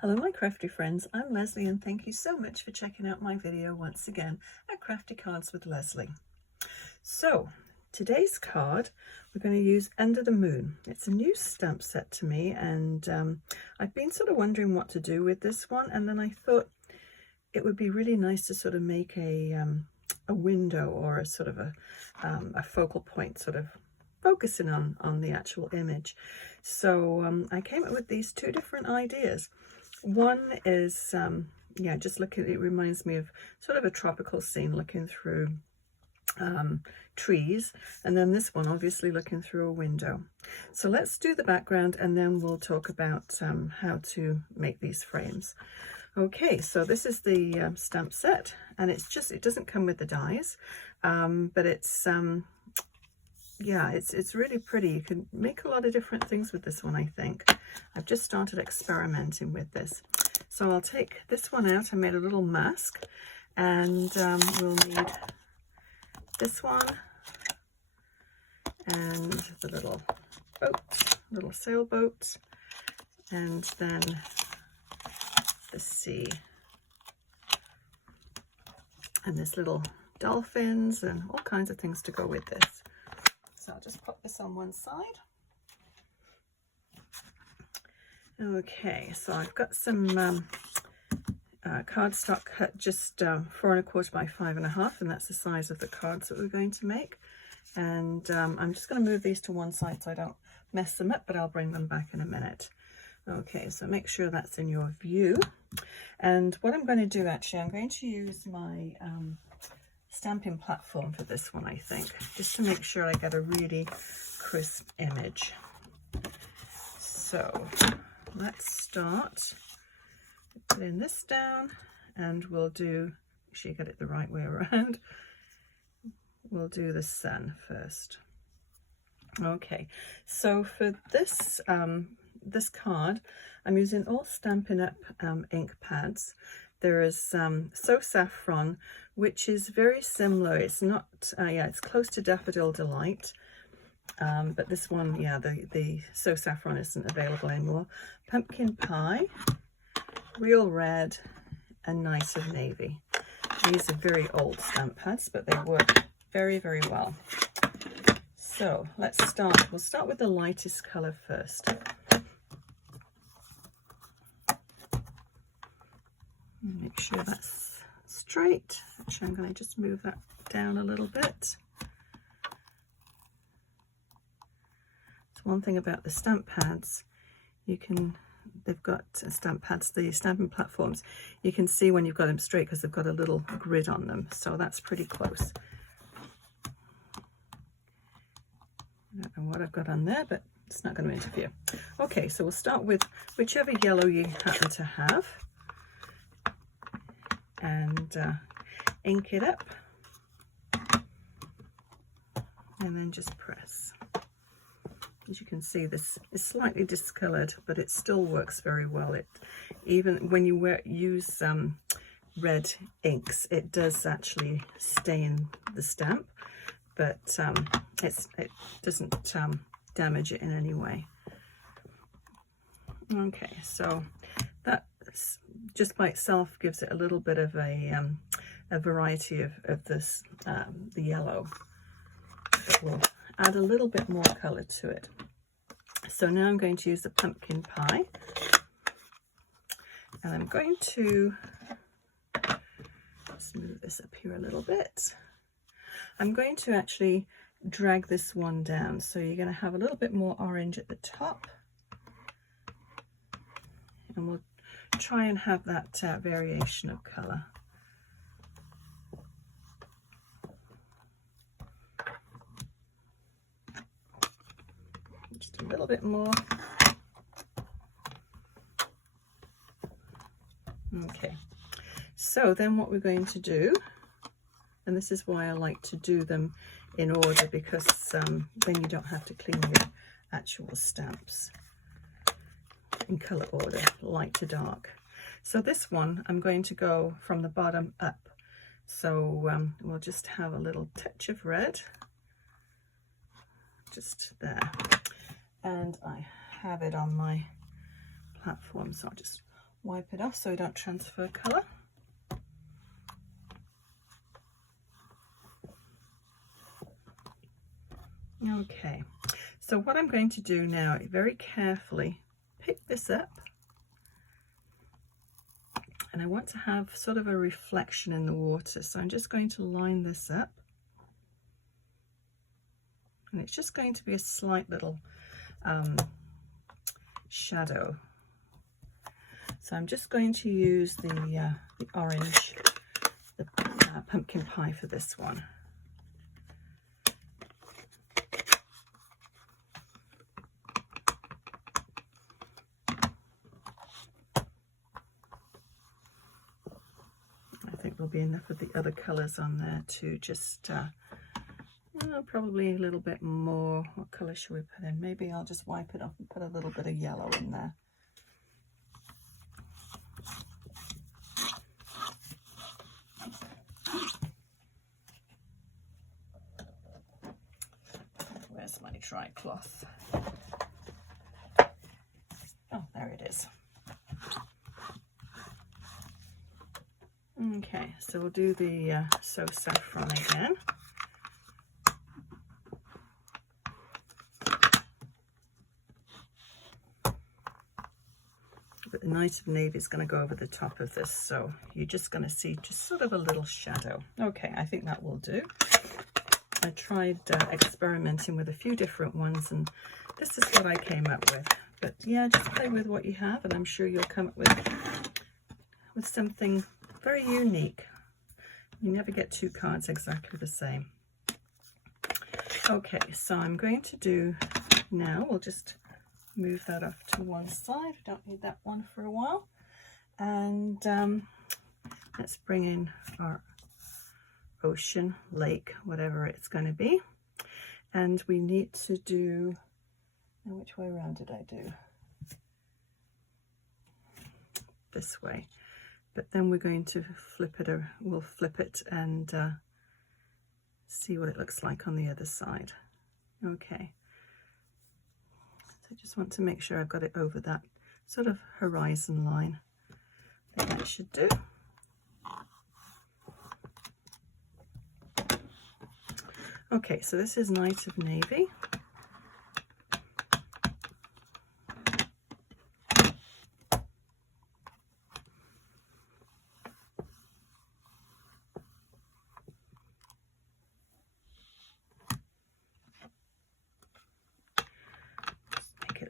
Hello my crafty friends, I'm Leslie and thank you so much for checking out my video once again at Crafty Cards with Leslie. So today's card we're going to use Under the Moon. It's a new stamp set to me and I've been sort of wondering what to do with this one, and then I thought it would be really nice to sort of make a window or a sort of a focal point, sort of focusing on the actual image. So I came up with these two different ideas. One is, yeah, just looking, it reminds me of sort of a tropical scene looking through trees, and then this one obviously looking through a window. So let's do the background and then we'll talk about how to make these frames. Okay, so this is the stamp set, and it's just, it doesn't come with the dies, but it's yeah, it's really pretty. You can make a lot of different things with this one, I think. I've just started experimenting with this. So I'll take this one out. I made a little mask, and we'll need this one and the little boat, little sailboat, and then the sea. And there's little dolphins and all kinds of things to go with this. So I'll just put this on one side. Okay, so I've got some cardstock cut just 4 1/4 by 5 1/2, and that's the size of the cards that we're going to make. And I'm just going to move these to one side so I don't mess them up, but I'll bring them back in a minute. Okay, so make sure that's in your view. And what I'm going to do, actually, I'm going to use my stamping platform for this one, I think, just to make sure I get a really crisp image. So let's start putting this down, and we'll do, make sure you get it the right way around. We'll do the sun first. Okay, so for this this card, I'm using all Stampin' Up ink pads. There is So Saffron, which is very similar. It's not, yeah, it's close to Daffodil Delight, but this one, yeah, the So Saffron isn't available anymore. Pumpkin Pie, Real Red, and Nice of Navy. These are very old stamp pads, but they work very, very well. So let's start. We'll start with the lightest color first. Make sure that's straight. Actually, I'm going to just move that down a little bit. So one thing about the stamp pads, you can, they've got stamp pads, the stamping platforms, you can see when you've got them straight because they've got a little grid on them. So that's pretty close. I don't know what I've got on there, but it's not going to interfere. Okay, so we'll start with whichever yellow you happen to have, and ink it up, and then just press. As you can see, this is slightly discolored, but it still works very well. It, even when you use red inks, it does actually stain the stamp, but it doesn't damage it in any way. Okay, so that just by itself gives it a little bit of a variety of this, the yellow. But we'll add a little bit more color to it. So now I'm going to use the Pumpkin Pie, and I'm going to just move this up here a little bit. I'm going to actually drag this one down, so you're going to have a little bit more orange at the top, and we'll try and have that variation of color. Just a little bit more. Okay, so then what we're going to do, and this is why I like to do them in order, because then you don't have to clean your actual stamps, in color order, light to dark. So this one, I'm going to go from the bottom up. So we'll just have a little touch of red, just there. And I have it on my platform, so I'll just wipe it off so we don't transfer colour. Okay, so what I'm going to do now, very carefully pick this up, and I want to have sort of a reflection in the water, so I'm just going to line this up, and it's just going to be a slight little shadow. So I'm just going to use the orange, the pumpkin pie for this one. Will be enough of the other colors on there to just probably a little bit more. What color should we put in? Maybe I'll just wipe it off and put a little bit of yellow in there. Where's my dry cloth? Oh, there it is. Okay, so we'll do the Saffron again. But the Night of Navy is going to go over the top of this, so you're just going to see just sort of a little shadow. Okay, I think that will do. I tried experimenting with a few different ones, and this is what I came up with. But yeah, just play with what you have, and I'm sure you'll come up with something very unique. You never get two cards exactly the same. Okay, so I'm going to do now, we'll just move that off to one side. We don't need that one for a while. And let's bring in our ocean, lake, whatever it's going to be. And we need to do, now which way around did I do? This way. But then we're going to flip it, or we'll flip it and see what it looks like on the other side. Okay. So I just want to make sure I've got it over that sort of horizon line. I think that should do. Okay, so this is Night of Navy.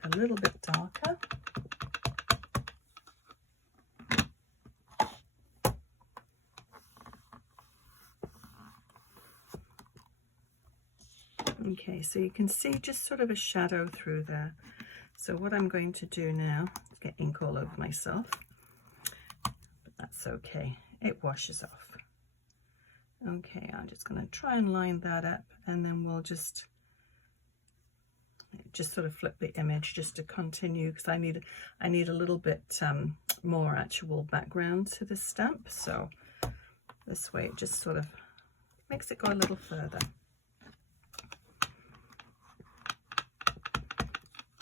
A little bit darker. Okay, so you can see just sort of a shadow through there. So what I'm going to do now is get ink all over myself, but that's okay. It washes off. Okay, I'm just going to try and line that up, and then we'll just sort of flip the image just to continue, because I need a little bit more actual background to this stamp. So this way it just sort of makes it go a little further.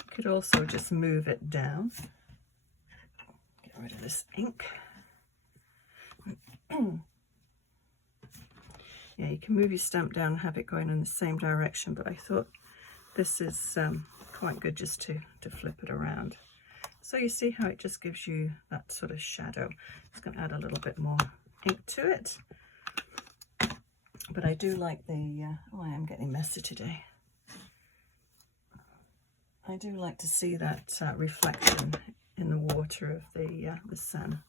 You could also just move it down. Get rid of this ink. Yeah, you can move your stamp down and have it going in the same direction, but I thought this is quite good just to flip it around. So you see how it just gives you that sort of shadow. Just going to add a little bit more ink to it. But I do like the, oh, I am getting messy today. I do like to see that reflection in the water of the sun.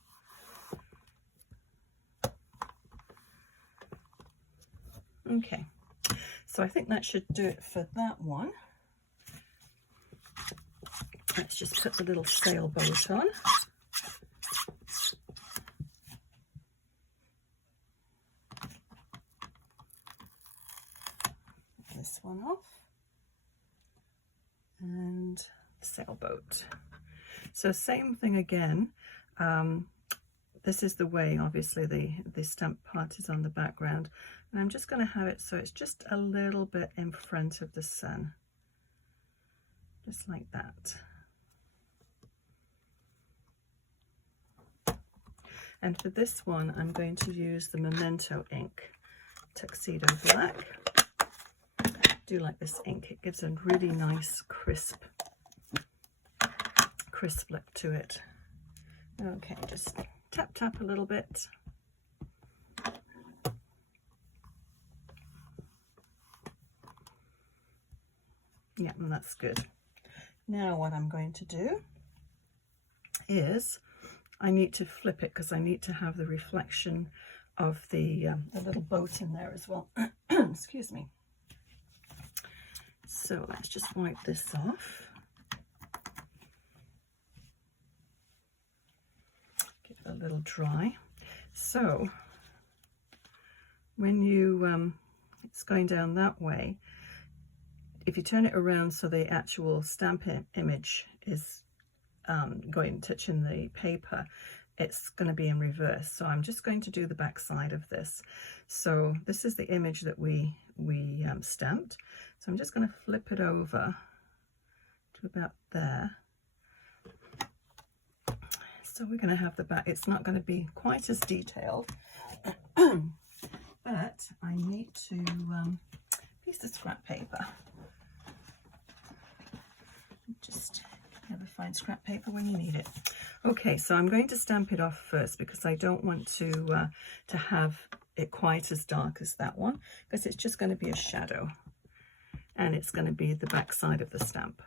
Okay. So I think that should do it for that one. Let's just put the little sailboat on. This one off. And the sailboat. So same thing again. This is the way, obviously, the stamp part is on the background. And I'm just going to have it so it's just a little bit in front of the sun. Just like that. And for this one, I'm going to use the Memento ink, Tuxedo Black. I do like this ink. It gives a really nice crisp look to it. Okay, just tap, tap a little bit. Yeah, and that's good. Now what I'm going to do is I need to flip it because I need to have the reflection of the little boat in there as well. Excuse me. So let's just wipe this off. Give it a little dry. So when you, it's going down that way, if you turn it around so the actual stamp image is touching the paper, it's going to be in reverse. So I'm just going to do the back side of this. So this is the image that we stamped. So I'm just going to flip it over to about there. So we're going to have the back. It's not going to be quite as detailed, but I need to piece of scrap paper. Just never find scrap paper when you need it. Okay, so I'm going to stamp it off first because I don't want to have it quite as dark as that one, because it's just going to be a shadow and it's going to be the back side of the stamp.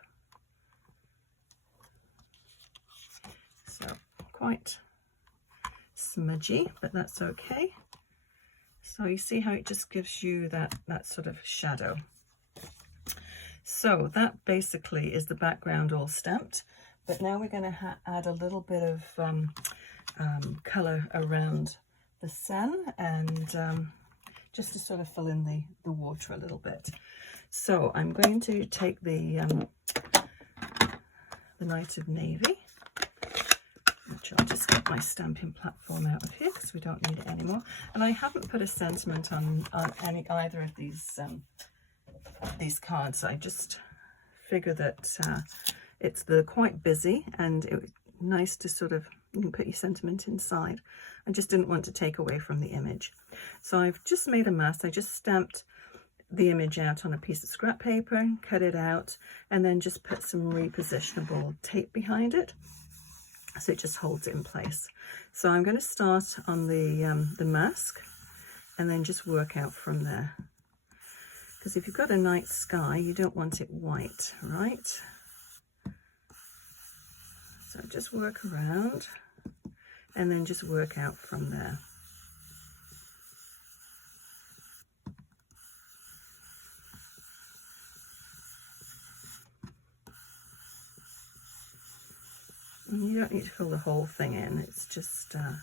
So quite smudgy, but that's okay. So you see how it just gives you that sort of shadow. So that basically is the background all stamped, but now we're going to add a little bit of colour around the sun and just to sort of fill in the water a little bit. So I'm going to take the Night of Navy, which I'll just get my stamping platform out of here because we don't need it anymore. And I haven't put a sentiment on either of these cards. I just figure that they're quite busy and it was nice to sort of, you can put your sentiment inside. I just didn't want to take away from the image. So I've just made a mess. I just stamped the image out on a piece of scrap paper, cut it out, and then just put some repositionable tape behind it so it just holds it in place. So I'm going to start on the mask and then just work out from there. Because if you've got a night sky, you don't want it white, right? So just work around and then just work out from there. And you don't need to fill the whole thing in. It's just to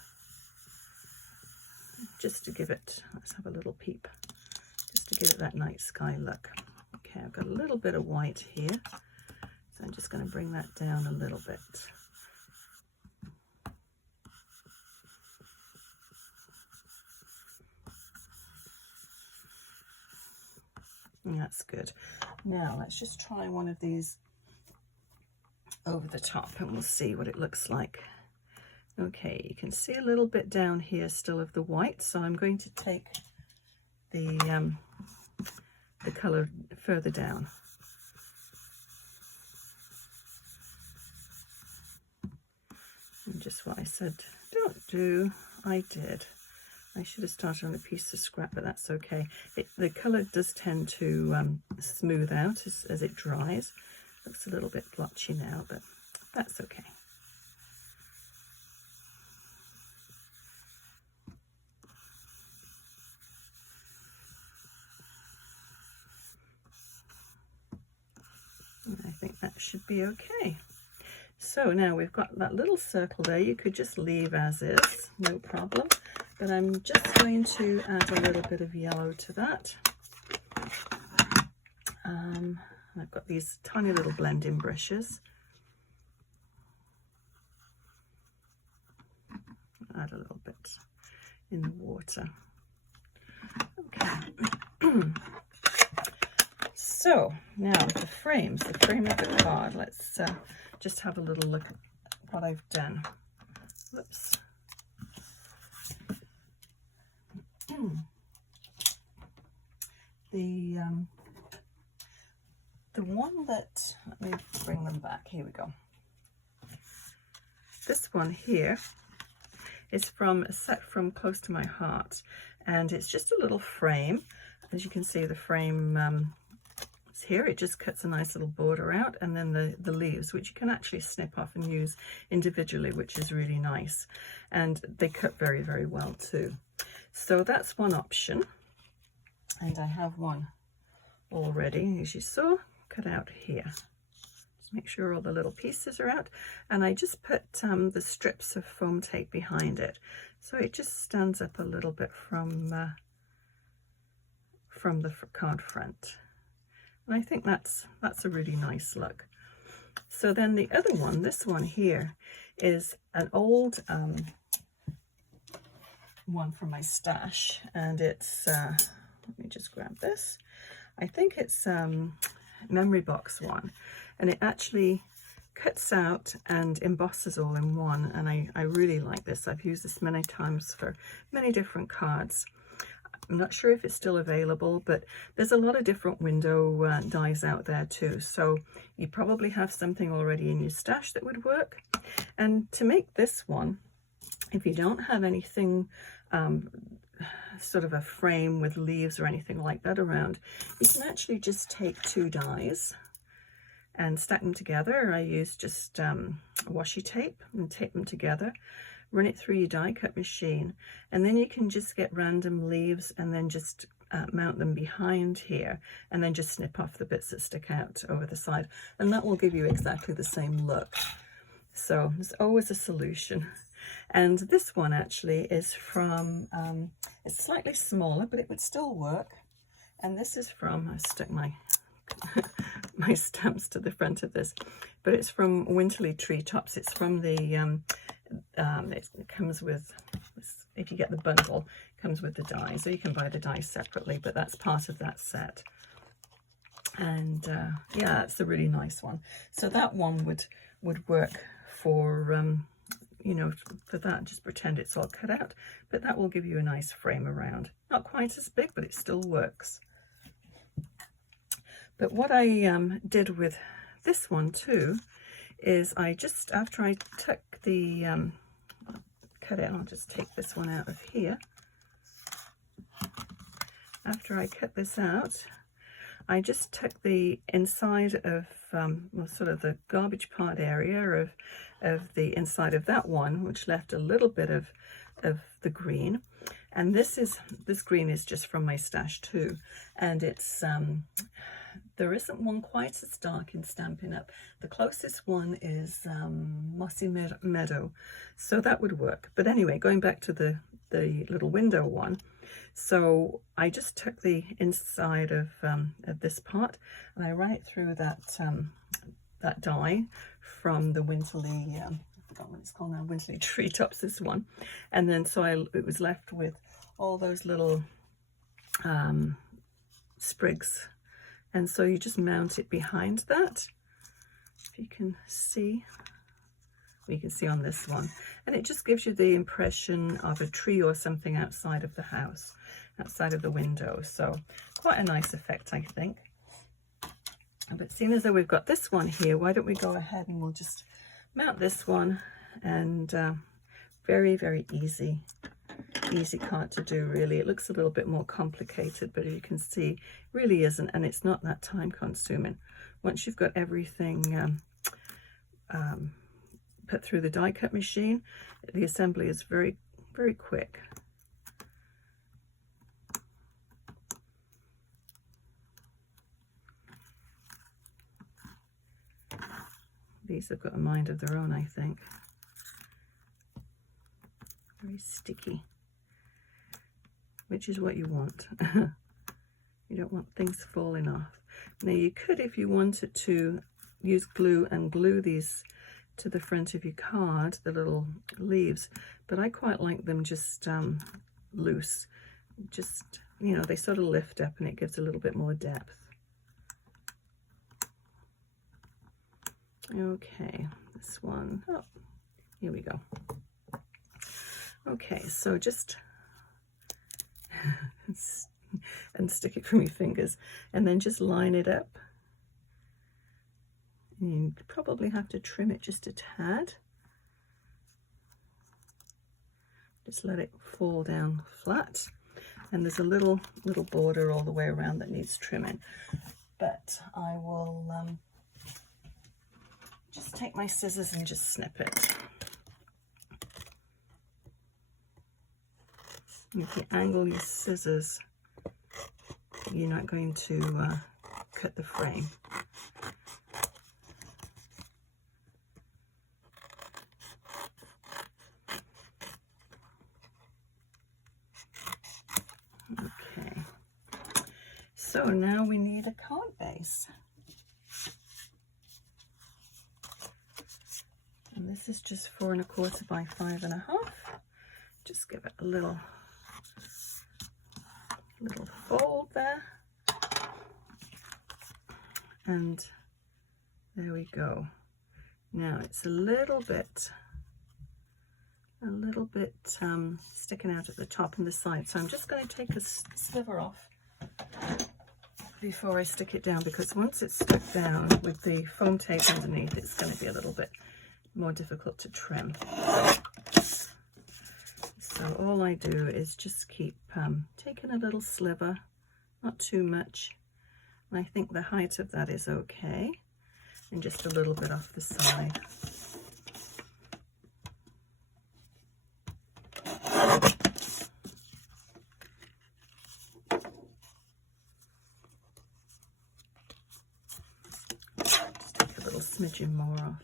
give it, let's have a little peep. To give it that night sky look. Okay, I've got a little bit of white here, so I'm just going to bring that down a little bit. And that's good. Now let's just try one of these over the top and we'll see what it looks like. Okay, you can see a little bit down here still of the white, so I'm going to take the colour further down. And just what I said don't do, I did. I should have started on a piece of scrap, but that's okay. The colour does tend to smooth out as it dries. Looks a little bit blotchy now, but that's okay. I think that should be okay. So now we've got that little circle there. You could just leave as is, no problem. But I'm just going to add a little bit of yellow to that. I've got these tiny little blending brushes. Add a little bit in the water. Okay. So now the frame of the card. Let's just have a little look at what I've done. Whoops. The one that, let me bring them back, here we go. This one here is from a set from Close to My Heart, and it's just a little frame. As you can see, the frame is here. It just cuts a nice little border out, and then the leaves, which you can actually snip off and use individually, which is really nice. And they cut very, very well too. So that's one option. And I have one already, as you saw, cut out here. Just make sure all the little pieces are out. And I just put the strips of foam tape behind it. So it just stands up a little bit from the card front. And I think that's a really nice look. So then the other one, this one here, is an old one from my stash, and it's let me just grab this. I think it's memory box one, and it actually cuts out and embosses all in one, and I really like this. I've used this many times for many different cards. I'm not sure if it's still available, but there's a lot of different window dies out there too, so you probably have something already in your stash that would work. And to make this one, if you don't have anything sort of a frame with leaves or anything like that around, you can actually just take 2 dies and stack them together. I use just washi tape and tape them together, run it through your die cut machine, and then you can just get random leaves and then just mount them behind here, and then just snip off the bits that stick out over the side, and that will give you exactly the same look. So there's always a solution. And this one actually is from, it's slightly smaller, but it would still work. And this is from, I stuck my my stamps to the front of this, but it's from Winterly Treetops. It's from the, it comes with, if you get the bundle, it comes with the die. So you can buy the die separately, but that's part of that set. And yeah, that's a really nice one. So that one would work for, you know, for that, just pretend it's all cut out, but that will give you a nice frame around. Not quite as big, but it still works. But what I did with this one too is I just, after I took the, cut it, I'll just take this one out of here. After I cut this out, I just took the inside of, well, sort of the garbage part area of the inside of that one, which left a little bit of the green. And this green is just from my stash too. And it's, there isn't one quite as dark in Stampin' Up. The closest one is Mossy Meadow. So that would work. But anyway, going back to the little window one. So I just took the inside of this part and I ran it through that that die from the Winterly, I forgot what it's called now, Winterly Treetops, this one. And then so it was left with all those little sprigs. And so you just mount it behind that. If you can see, you can see on this one. And it just gives you the impression of a tree or something outside of the house, outside of the window. So quite a nice effect, I think. But seeing as though we've got this one here, why don't we go ahead and we'll just mount this one. And very, very easy card to do, really. It looks a little bit more complicated, but as you can see, really isn't, and it's not that time consuming. Once you've got everything put through the die cut machine, the assembly is very, very quick. These have got a mind of their own, I think. Very sticky, which is what you want. You don't want things falling off. Now you could, if you wanted to, use glue and glue these to the front of your card, the little leaves, but I quite like them just loose. Just, you know, they sort of lift up and it gives a little bit more depth. Okay, this one, oh, here we go. Okay, so just and stick it from your fingers, and then just line it up. And you probably have to trim it just a tad. Just let it fall down flat. And there's a little border all the way around that needs trimming. But I will just take my scissors and just snip it. And if you angle your scissors, you're not going to cut the frame. Okay, so now we need a card base. And this is just 4 1/4 by 5 1/2. Just give it a little fold there, and there we go. Now it's a little bit sticking out at the top and the side, so I'm just going to take a sliver off before I stick it down, because once it's stuck down with the foam tape underneath, it's going to be a little bit more difficult to trim. So all I do is just keep taking a little sliver, not too much. I think the height of that is okay, and just a little bit off the side. Just take a little smidgen more off.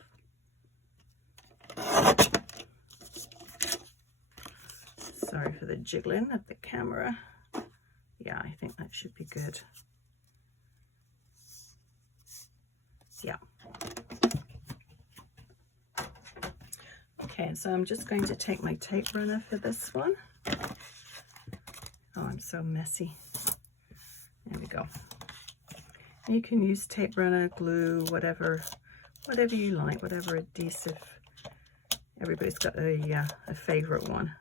Sorry for the jiggling of the camera. Yeah, I think that should be good. Yeah. Okay, so I'm just going to take my tape runner for this one. Oh, I'm so messy. There we go. You can use tape runner, glue, whatever you like, whatever adhesive. Everybody's got a favorite one.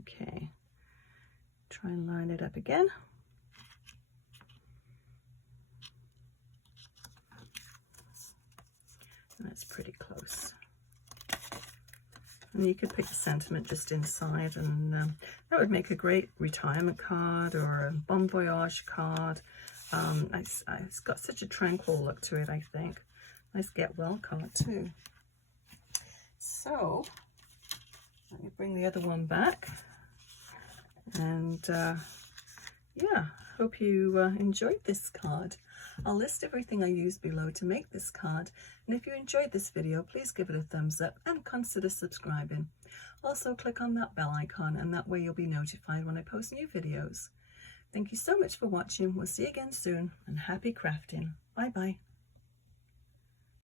Okay, try and line it up again. That's pretty close. And you could put your sentiment just inside, and that would make a great retirement card or a bon voyage card. It's got such a tranquil look to it, I think. Nice get well card too. So let me bring the other one back, and yeah, hope you enjoyed this card. I'll list everything I used below to make this card, and if you enjoyed this video, please give it a thumbs up and consider subscribing. Also click on that bell icon, and that way you'll be notified when I post new videos. Thank you so much for watching. We'll see you again soon, and happy crafting. Bye bye.